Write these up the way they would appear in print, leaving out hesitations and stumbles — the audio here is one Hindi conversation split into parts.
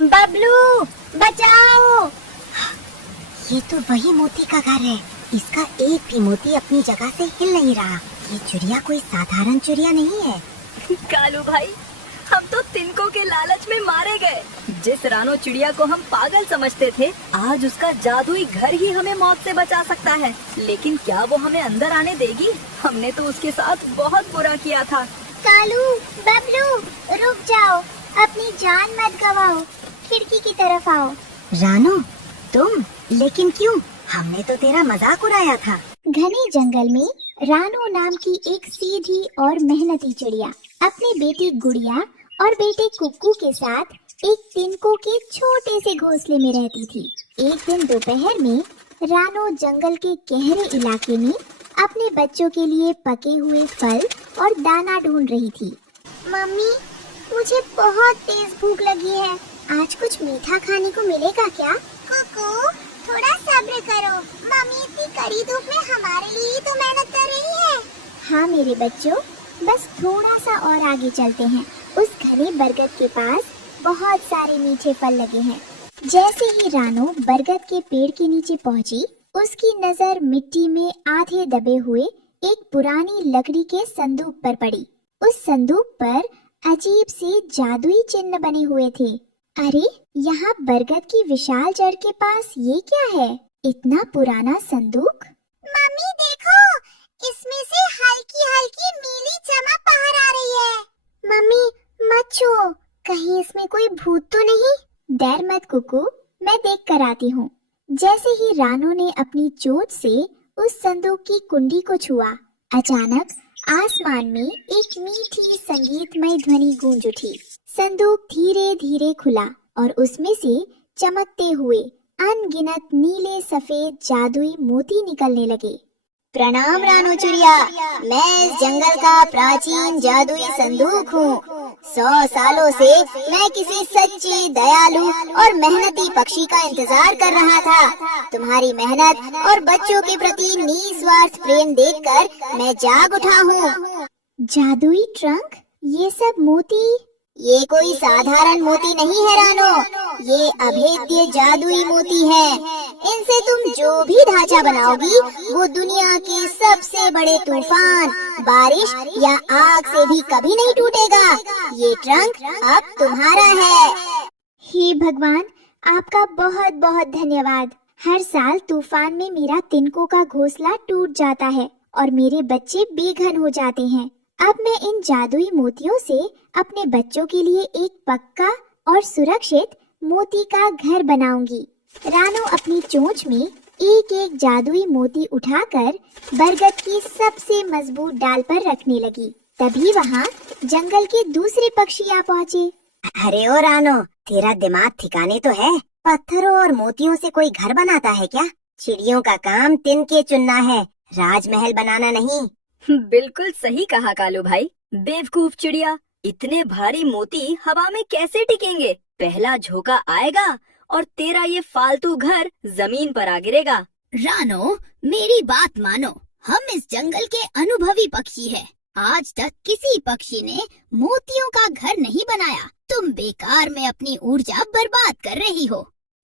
बबलू बचाओ। ये तो वही मोती का घर है। इसका एक भी मोती अपनी जगह से हिल नहीं रहा। ये चिड़िया कोई साधारण चिड़िया नहीं है। कालू भाई, हम तो तिनकों के लालच में मारे गए। जिस रानो चिड़िया को हम पागल समझते थे, आज उसका जादुई घर ही हमें मौत से बचा सकता है। लेकिन क्या वो हमें अंदर आने देगी? हमने तो उसके साथ बहुत बुरा किया था। कालू, बबलू, रुक जाओ, अपनी जान मत गवाओ, खिड़की की तरफ आओ। रानो, तुम? लेकिन क्यों? हमने तो तेरा मजाक उड़ाया था। घने जंगल में रानो नाम की एक सीधी और मेहनती चिड़िया अपने बेटी गुड़िया और बेटे कुक्कू के साथ एक तिनकों के छोटे से घोंसले में रहती थी। एक दिन दोपहर में रानो जंगल के गहरे इलाके में अपने बच्चों के लिए पके हुए फल और दाना ढूंढ रही थी। मम्मी, मुझे बहुत तेज भूख लगी है। आज कुछ मीठा खाने को मिलेगा क्या? कुकू, थोड़ा सब्र करो। मम्मी इतनी कड़ी धूप में हमारे लिए ही तो मेहनत कर रही है। हाँ मेरे बच्चों, बस थोड़ा सा और आगे चलते हैं। उस घने बरगद के पास बहुत सारे मीठे फल लगे हैं। जैसे ही रानो बरगद के पेड़ के नीचे पहुंची, उसकी नजर मिट्टी में आधे दबे हुए एक पुरानी लकड़ी के संदूक पर पड़ी। उस संदूक पर अजीब से जादुई चिन्ह बने हुए थे। अरे, यहाँ बरगद की विशाल जड़ के पास ये क्या है? इतना पुराना संदूक। मम्मी देखो, इसमें से हल्की हल्की नीली चमक बाहर आ रही है। मम्मी मत छुओ, कहीं इसमें कोई भूत तो नहीं? डर मत कुकू, मैं देख कर आती हूँ। जैसे ही रानो ने अपनी चोंच से उस संदूक की कुंडी को छुआ, अचानक आसमान में एक मीठी संगीतमय ध्वनि गूंज उठी। संदूक धीरे धीरे खुला और उसमें से चमकते हुए अनगिनत नीले सफेद जादुई मोती निकलने लगे। प्रणाम रानो चिड़िया, मैं इस जंगल का प्राचीन जादुई संदूक हूँ। 100 सालों से मैं किसी सच्चे, दयालु और मेहनती पक्षी का इंतजार कर रहा था। तुम्हारी मेहनत और बच्चों के प्रति निस्वार्थ प्रेम देखकर मैं जाग उठा हूँ। जादुई ट्रंक, ये सब मोती? ये कोई साधारण मोती नहीं है रानो, ये अभेद्य जादुई मोती है। इनसे तुम जो भी ढांचा बनाओगी, वो दुनिया के सबसे बड़े तूफान, बारिश या आग से भी कभी नहीं टूटेगा। ये ट्रंक अब तुम्हारा है। हे भगवान, आपका बहुत बहुत धन्यवाद। हर साल तूफान में मेरा तिनकों का घोंसला टूट जाता है और मेरे बच्चे बेघर हो जाते हैं। अब मैं इन जादुई मोतियों से अपने बच्चों के लिए एक पक्का और सुरक्षित मोती का घर बनाऊंगी। रानो अपनी चोंच में एक एक जादुई मोती उठाकर बरगद की सबसे मजबूत डाल पर रखने लगी। तभी वहाँ जंगल के दूसरे पक्षी आ पहुँचे। अरे ओ रानो, तेरा दिमाग ठिकाने तो है? पत्थरों और मोतियों से कोई घर बनाता है क्या? चिड़ियों का काम तिनके चुनना है, राजमहल बनाना नहीं। बिल्कुल सही कहा कालू भाई। बेवकूफ चिड़िया, इतने भारी मोती हवा में कैसे टिकेंगे? पहला झोंका आएगा और तेरा ये फालतू घर जमीन पर आ गिरेगा। रानो, मेरी बात मानो, हम इस जंगल के अनुभवी पक्षी हैं। आज तक किसी पक्षी ने मोतियों का घर नहीं बनाया। तुम बेकार में अपनी ऊर्जा बर्बाद कर रही हो।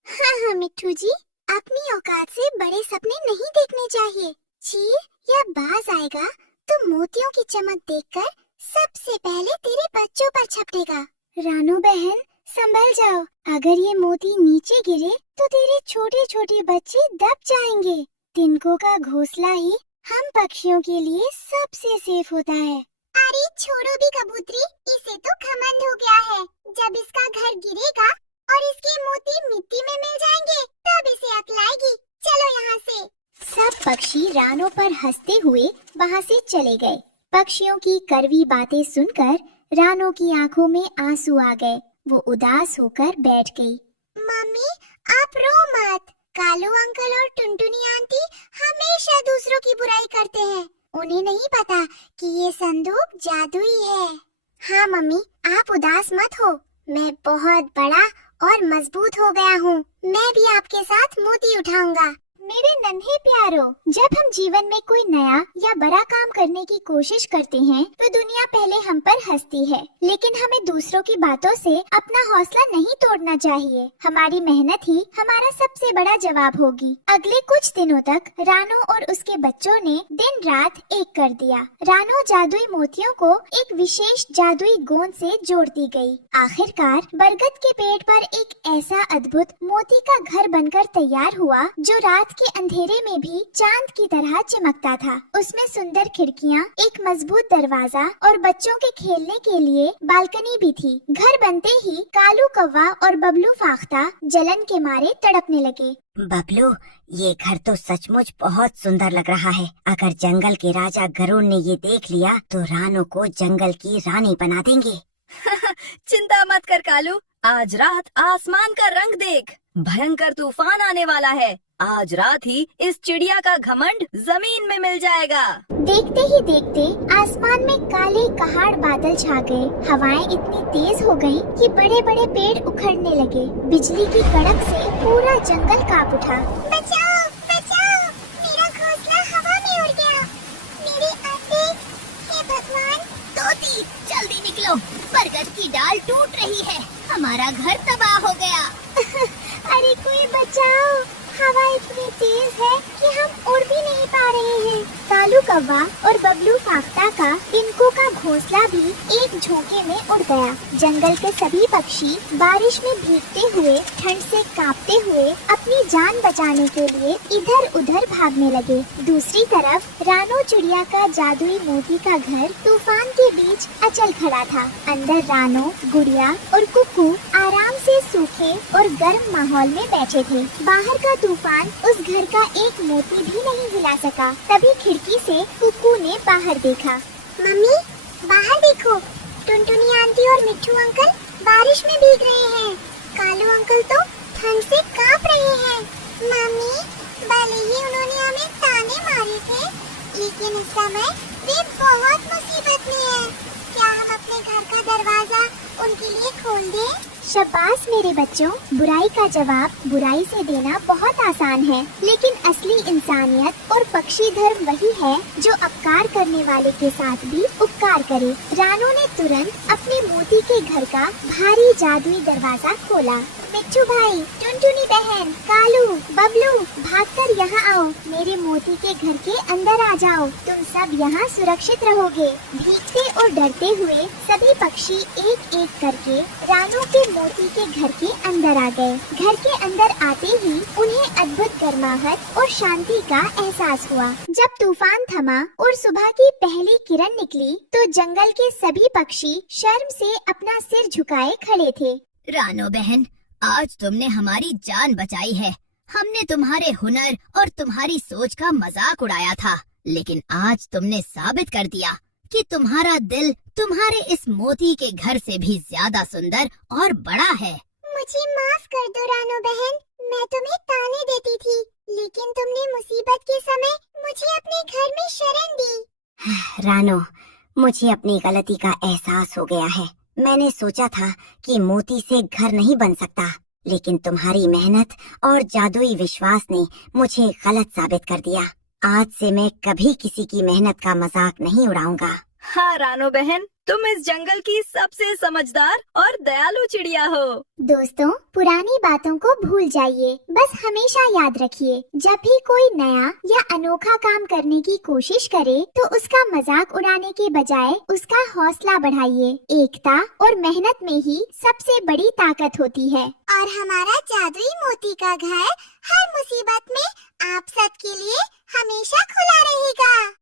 हाँ मिट्ठू जी, अपनी औकात से बड़े सपने नहीं देखने चाहिए। चील या बाज आएगा तो मोतियों की चमक देखकर सबसे पहले तेरे बच्चों पर झपटेगा। रानो बहन, संभल जाओ, अगर ये मोती नीचे गिरे तो तेरे छोटे छोटे बच्चे दब जाएंगे। तिनकों का घोंसला ही हम पक्षियों के लिए सबसे सेफ होता है। अरे छोड़ो भी कबूतरी, इसे तो घमंड हो गया है। जब इसका घर गिरेगा और इसके मोती मिट्टी में मिल जाएंगे, तब इसे अक्ल आएगी। चलो यहाँ से। सब पक्षी रानो पर हंसते हुए वहाँ से चले गए। पक्षियों की कड़वी बातें सुनकर रानो की आंखों में आंसू आ गए। वो उदास होकर बैठ गई। मम्मी, आप रो मत। कालू अंकल और टुनटुनी आंटी हमेशा दूसरों की बुराई करते हैं। उन्हें नहीं पता कि ये संदूक जादुई है। हाँ मम्मी, आप उदास मत हो। मैं बहुत बड़ा और मजबूत हो गया हूँ। मैं भी आपके साथ मोती उठाऊंगा। मेरे नन्हे प्यारों, जब हम जीवन में कोई नया या बड़ा काम करने की कोशिश करते हैं तो दुनिया पहले हम पर हंसती है, लेकिन हमें दूसरों की बातों से अपना हौसला नहीं तोड़ना चाहिए। हमारी मेहनत ही हमारा सबसे बड़ा जवाब होगी। अगले कुछ दिनों तक रानो और उसके बच्चों ने दिन रात एक कर दिया। रानो जादुई मोतियों को एक विशेष जादुई गोंद से जोड़ दी गई। आखिरकार बरगद के पेड़ पर एक ऐसा अद्भुत मोती का घर बनकर तैयार हुआ जो रात के अंधेरे में भी चांद की तरह चमकता था। उसमें सुंदर खिड़कियाँ, एक मजबूत दरवाजा और बच्चों के खेलने के लिए बालकनी भी थी। घर बनते ही कालू कौवा और बबलू फाख्ता जलन के मारे तड़पने लगे। बबलू, ये घर तो सचमुच बहुत सुंदर लग रहा है। अगर जंगल के राजा गरुड़ ने ये देख लिया तो रानो को जंगल की रानी बना देंगे। चिंता मत कर कालू, आज रात आसमान का रंग देख, भयंकर तूफान आने वाला है। आज रात ही इस चिड़िया का घमंड जमीन में मिल जाएगा। देखते ही देखते आसमान में काले कहाड़ बादल छा गए। हवाएं इतनी तेज हो गईं कि बड़े बड़े पेड़ उखड़ने लगे। बिजली की कड़क से पूरा जंगल कांप उठा। बचाओ, बचाओ, मेरा घोंसला हवा में उड़ गया। मेरे अंडे, हे भगवान। तोती, जल्दी निकलो, बरगद की डाल टूट रही है, हमारा घर तबाह हो गया। अरे कोई बचाओ, हवा इतनी तेज है कि हम उड़ भी नहीं पा रहे हैं। कालू कौवा और बबलू फाख्ता का टिंकू का घोंसला भी एक झोंके में उड़ गया। जंगल के सभी पक्षी बारिश में भीगते हुए, ठंड से कांपते हुए अपनी जान बचाने के लिए इधर उधर भागने लगे। दूसरी तरफ रानो चिड़िया का जादुई मोती का घर तूफान के बीच अचल खड़ा था। अंदर रानो, गुड़िया और कुक्कू आराम से सूखे और गर्म माहौल में बैठे थे। बाहर का तूफान उस घर का एक मोती भी नहीं हिला सका। तभी खिड़की से कुक्कू ने बाहर देखा। मम्मी, बाहर देखो, टुनटुनी आंटी और मिट्ठू अंकल बारिश में भीग रहे हैं। कालू अंकल तो ठंड से कांप रहे हैं। मम्मी, भले ही उन्होंने हमें ताने मारे थे, लेकिन इस समय वे बहुत मुसीबत में हैं। क्या हम अपने घर का दरवाजा उनके लिए खोल दें? शाबाश मेरे बच्चों, बुराई का जवाब बुराई से देना बहुत आसान है, लेकिन असली इंसानियत और पक्षी धर्म वही है जो अपकार करने वाले के साथ भी उपकार करे। रानो ने तुरंत अपने मोती के घर का भारी जादुई दरवाजा खोला। मिट्ठू भाई, टुनटुनी बहन, कालू, बबलू, भागकर यहाँ आओ, मेरे मोती के घर के अंदर आ जाओ। तुम सब यहाँ सुरक्षित रहोगे। भीगते और डरते हुए सभी पक्षी एक एक करके रानो के मोती के घर के अंदर आ गए। घर के अंदर आते ही उन्हें अद्भुत गर्माहट और शांति का एहसास हुआ। जब तूफान थमा और सुबह की पहली किरण निकली तो जंगल के सभी पक्षी शर्म से अपना सिर झुकाए खड़े थे। रानो बहन, आज तुमने हमारी जान बचाई है। हमने तुम्हारे हुनर और तुम्हारी सोच का मजाक उड़ाया था, लेकिन आज तुमने साबित कर दिया कि तुम्हारा दिल तुम्हारे इस मोती के घर से भी ज्यादा सुंदर और बड़ा है। मुझे माफ कर दो रानो बहन, मैं तुम्हें ताने देती थी, लेकिन तुमने मुसीबत के समय मुझे अपने घर में शरण दी। रानो, मुझे अपनी गलती का एहसास हो गया है। मैंने सोचा था कि मोती से घर नहीं बन सकता, लेकिन तुम्हारी मेहनत और जादुई विश्वास ने मुझे गलत साबित कर दिया। आज से मैं कभी किसी की मेहनत का मजाक नहीं उड़ाऊंगा। हाँ रानो बहन, तुम इस जंगल की सबसे समझदार और दयालु चिड़िया हो। दोस्तों, पुरानी बातों को भूल जाइए, बस हमेशा याद रखिए, जब भी कोई नया या अनोखा काम करने की कोशिश करे तो उसका मजाक उड़ाने के बजाय उसका हौसला बढ़ाइए। एकता और मेहनत में ही सबसे बड़ी ताकत होती है। और हमारा जादुई मोती का घर हर मुसीबत में आप सबके लिए हमेशा खुला रहेगा।